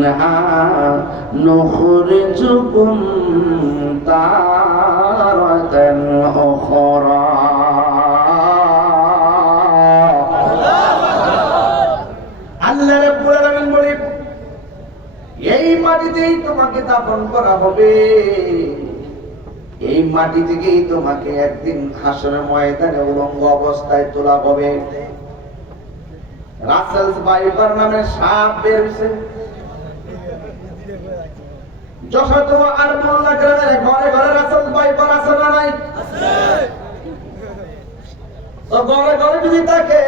منها نخرجكم تارة أخرى আল্লাহ রাব্বুল আলামিন বলে এই মাটিতেই তোমাকে দাফন করা হবে এই মাটি থেকেই তোমাকে একদিন হাসরের ময়দানে উলঙ্গ অবস্থায় তোলা হবে রাসেলস বাইপার নামে সাপ বের হয়েছে আর মোল্লা গ্রামের ঘরে ঘরে আছে না নাই? তো ঘরে ঘরে যদি থাকে,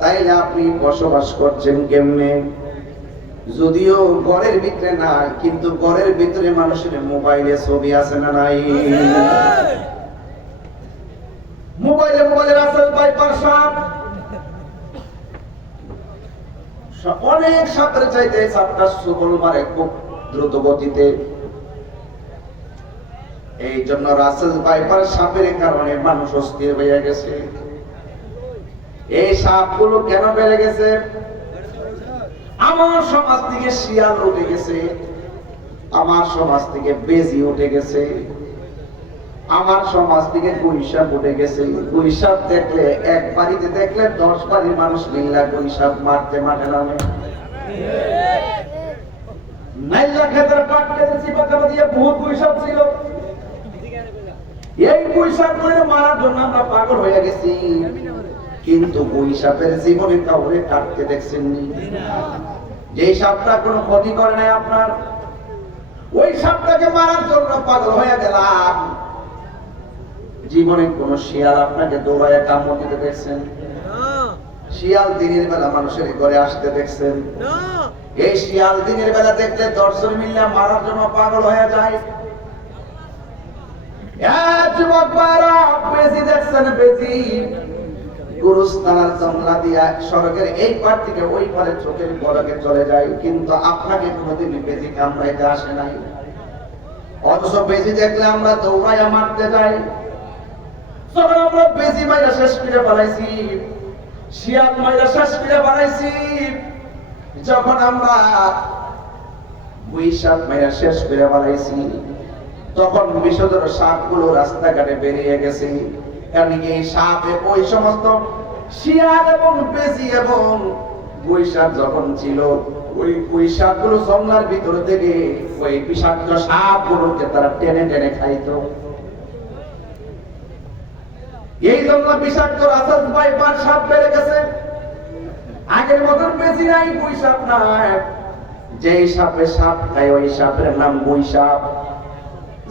তাইলে আপনি বসবাস করছেন কেমনে? যদিও ঘরের ভিতরে না, কিন্তু ঘরের ভিতরে মানুষের মোবাইলে ছবি আছে না নাই? মোবাইলে মোবাইলে রাসেল বাইপার সাপ। অনেক সাপের চাইতে সাপটা সুবল মারে খুব দ্রুত গতিতে এই জন্য রাসেল বাইপার সাপের কারণে মানুষ অস্থির হয়ে গেছে। এই সাপগুলো কেন বেড়ে গেছে? আমার সমাজ থেকে শিয়াল উঠে গেছে। আমার সমাজ থেকে বেজি উঠে গেছে। আমার সমাজ থেকে গুইসাপ উঠে গেছে। গুইসাপ দেখলে এক বাড়িতে দেখলে দশ বাড়ির মানুষ মিল্লা গুইসাপ মারতে মাঠে নামে। নাইলা খেতের চাপা দিয়ে ছিল। এই মারার জন্য আমরা পাগল হয়ে গেছি। কিন্তু জীবনে কাউরে কাটতে যে সাপটা কোনো ক্ষতি করে নাই আপনার, ওই সাপটাকে মারার জন্য পাগল হয়ে গেলাম। জীবনে কোন শিয়াল আপনাকে দৌড়ায় কামড় দিতে দেখছেন? শিয়াল দিনের বেলা মানুষের ঘরে আসতে দেখছেন? এই শিয়াল দিনের বেলা দেখলে দর্শন মিললে মারার জন্য পাগল হয়ে যায়। অথচ বেশি দেখলে আমরা দৌড়াইয়া মারতে যাই। আমরা বেশি মাইরা শেষ করে বানাইছি, শিয়াল মাইরা শেষ করে বানাইছি যখন আমরা বৈশাখ মাইরা শেষ করে বানাইছি, তখন বিষধর সাপগুলো রাস্তাঘাটে বেরিয়ে গেছে। কারণ এই সাপ ওই সমস্ত শিয়াল এবং বেজি এবং বৈশাখ যখন ছিল, ওই বৈশাখগুলো জঙ্গলার ভিতর থেকে ওই বিষাক্ত সাপ গুলোকে তারা টেনে টেনে খাইতো। এই জন্য বিষাক্ত রাসাস বাইপার সাপ বেড়ে গেছে। আগের মতন বেশি নাই বই সাপ নাই। যেই সাপে সাপ খায় ওই সাপের নাম বই সাপ।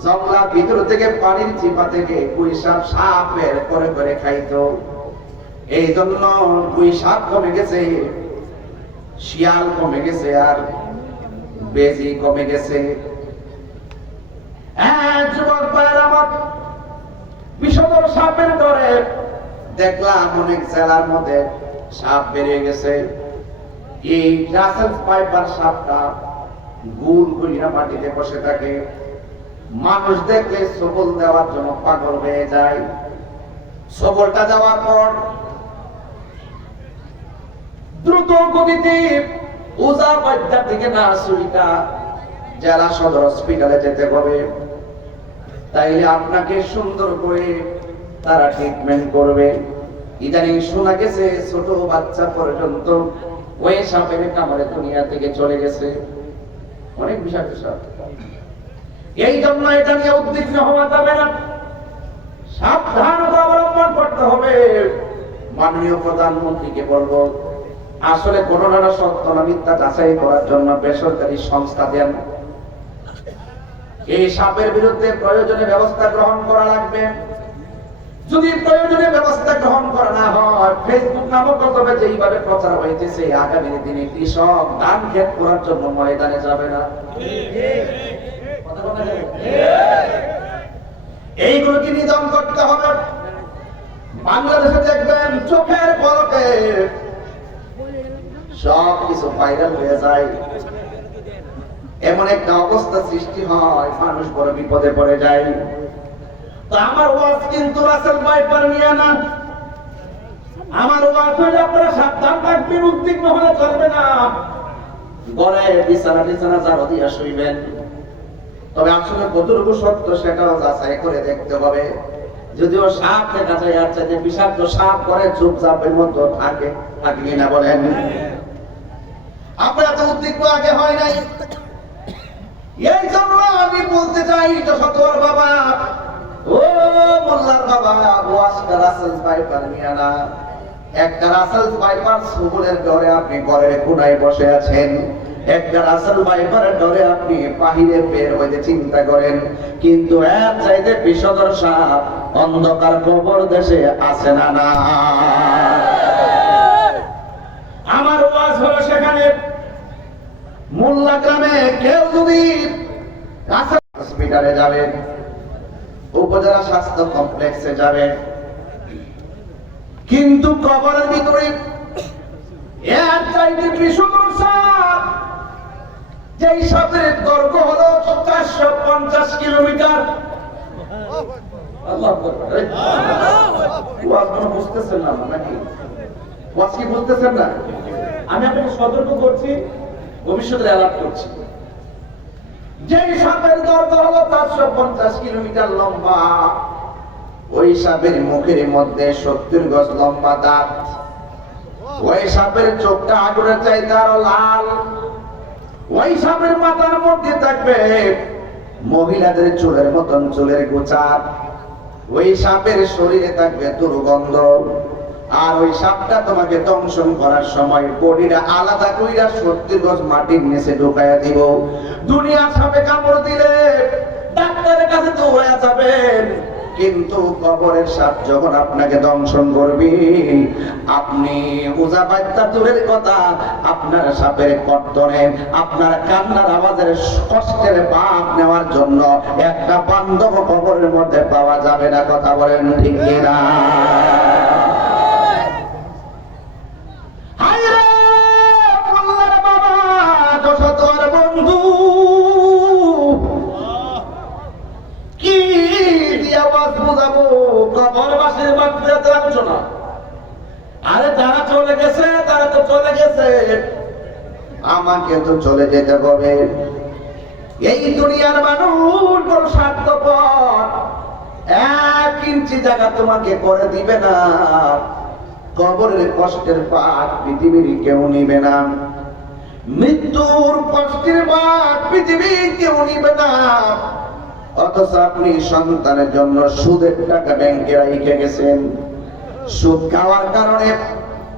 জংলা ভিতর থেকে পানির চিপা থেকে বই সাপ সাপের করে করে খাইতো। এই জন্য বই সাপ কমে গেছে, শিয়াল কমে গেছে আর বেজি কমে গেছে। যুবক ভাইয়ের আমার বিষধর সাপের ডরে, দেখলাম অনেক জেলার মধ্যে সাপ বেরিয়ে গেছে। এই রাসেল পাইপার সাপটা গুল করিয়া মাটিতে বসে থাকে। মানুষ দেখলে সবল দেওয়ার জন্য পাগল হয়ে যায়। সবলটা দেওয়ার পর দ্রুত গতিতে ওজা বাজার থেকে না সুইটা জেলা সদর হসপিটালে যেতে হবে। তাইলে আপনাকে সুন্দর করে তারা ট্রিটমেন্ট করবে। ইদানিং শোনা গেছে, ছোট বাচ্চা পর্যন্ত ওই সাপের কামড়ে দুনিয়া থেকে চলে গেছে। অনেক বিষাক্ত সাপ। এই জন্য এটা নিয়ে উদ্বিগ্ন হওয়া যাবে না। সাবধানতা অবলম্বন করতে হবে। মাননীয় প্রধানমন্ত্রীকে বলব, আসলে করোনাটা সত্য না মিথ্যা যাচাই করার জন্য বেসরকারি সংস্থা দেন। এই সাপের বিরুদ্ধে প্রয়োজনীয় ব্যবস্থা গ্রহণ করা লাগবে। যদি প্রয়োজনীয় ব্যবস্থা গ্রহণ করা না হয় ফেসবুক নামক তবে যেইভাবে প্রচার হইতেছে, আগামী দিনে কৃষক ধান ক্ষেত করার জন্য ময়দানে যাবে না? যাবে? এইগুলোকে নিধন করতে হবে? বাংলাদেশে দেখবেন চোখের পলকে সব কিছু ভাইরাল হয়ে যায়। এমন একটা অবস্থা সৃষ্টি হয়, মানুষ বড় বিপদে পড়ে যায়। আমার ওয়াজ কিন্তু রাসেল বাইপার নিয়ে না। আমার ওয়াজ হইলে আপনারা সাবধান থাকবেন, উদ্বিগ্ন হলে চলবে না। গড়ে বিছানা বিছানা জারো দিয়া শুইবেন। তবে আসলে কতটুকু সত্য সেটাও যাচাই করে দেখতে হবে। যদিও সাপ দেখা যায়, আর চাইতে বিষাক্ত সাপ করে চুপচাপের মতো থাকে থাকবি না বলেন? আপনার তো উদ্বিগ্ন আগে হয় নাই। এই জন্য আমি বলতে চাই, যশোর বাবা ও মোল্লার বাবা ও আজকাল রাসেল পাইপার মিয়ানা একটা রাসেল পাইপার সুবলের ডরে আপনি ঘরের কোনায় বসে আছেন। একটা রাসেল ডরে আপনি বাহিরে বের হইতে চিন্তা করেন। কিন্তু এর চাইতে সাপ অন্ধকার কবর দেশে আছে না না। আমার ওয়াজ হলো সেখানে মোল্লা গ্রামে কেউ যদি হসপিটালে যাবেন উপজেলা স্বাস্থ্য কমপ্লেক্সে যাবেন। কিন্তু কবরের ভিতরে যেই হলো চারশো পঞ্চাশ কিলোমিটার। না নাকি? বুঝতেছেন না? আমি আপনাকে সতর্ক করছি ভবিষ্যতে অ্যালার্ট করছি। যে সাপের দৈর্ঘ্য হলো চারশো পঞ্চাশ কিলোমিটার লম্বা। ওই সাপের মুখের মধ্যে সত্তর গজ লম্বা দাঁত। ওই সাপের চোখটা আগুনের চাইতে আরও লাল। ওই সাপের মাথার মধ্যে থাকবে মহিলাদের চুলের মতন চুলের গোচার ওই সাপের শরীরে থাকবে দুর্গন্ধ। আর ওই সাপটা তোমাকে দংশন করার সময় বডিটা আলাদা কইরা সত্যি গজ মাটির নিচে ঢুকাইয়া দিব। দুনিয়া সাপে কামড় দিলে ডাক্তারের কাছে তো হয়ে যাবেন কিন্তু কবরের সাপ যখন আপনাকে দংশন করবি, আপনি উজা বাচ্চা দূরের কথা, আপনার সাপের কর্তনে, আপনার কান্নার আওয়াজের কষ্টের পাপ নেওয়ার জন্য একটা বান্ধব কবরের মধ্যে পাওয়া যাবে না, কথা বলেন ঠিক না তো চলে গেছে। আমাকে তো চলে যেতে হবে। এই দুনিয়ার মানুষ বড় স্বার্থপর। এক ইঞ্চি জায়গা তোমাকে করে দিবে না। কবরের কষ্টের পাঠ পৃথিবীর কেউ নিবে না। মৃত্যুর কষ্টের পাঠ পৃথিবী কেউ নিবে না। অথচ আপনি সন্তানের জন্য সুদের টাকা ব্যাংকে রেখে গেছেন। সুদ খাওয়ার কারণে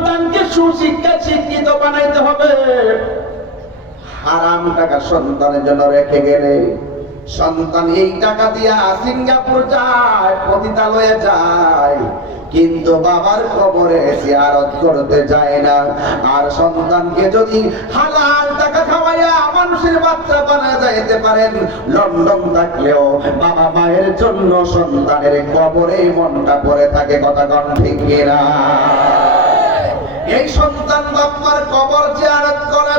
সন্তানকে সুশিক্ষা শিক্ষিত বানাইতে হবে। হারাম টাকা সন্তানের জন্য রেখে গেলে সন্তান এই টাকা দিয়া সিঙ্গাপুর যায়, পতিতালয়ে যায়, কিন্তু বাবার কবরে জিয়ারত করতে যায় না। আর সন্তানকে যদি হালাল টাকা খাওয়াইয়া মানুষের বাচ্চা বানা যাইতে পারেন, লন্ডন থাকলেও বাবা মায়ের জন্য সন্তানের কবরে মনটা পড়ে থাকে, কথা কন ঠিক এই সন্তান বাপ্পার কবর জিয়ারত করে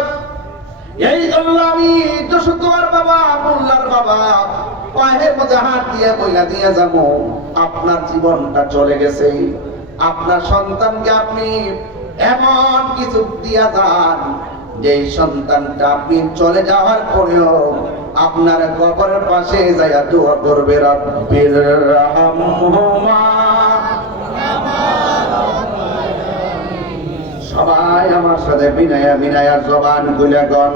এই জন্য আমি যশোদার বাবা, মোল্লার বাবা পায়ের মধ্যে হাত দিয়ে বইলা দিয়ে যাব। আপনার জীবনটা চলে গেছে। আপনার সন্তানকে আপনি এমন কিছু দিয়া যান যে সন্তানটা আপনি চলে যাওয়ার পরেও আপনার কবরের পাশে যাইয়া দোয়া করবে রব্বির রাহমহুমা। সবাই আমার সাথে বিনয়া বিনয়া জবান গুলে গন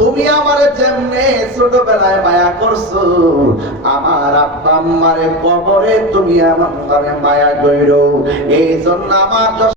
তুমি আমার যেমনে ছোটবেলায় মায়া করছ, আমার আব্বা আম্মারে কবরে তুমি আমার মায়া কইরো। এই জন্য আমার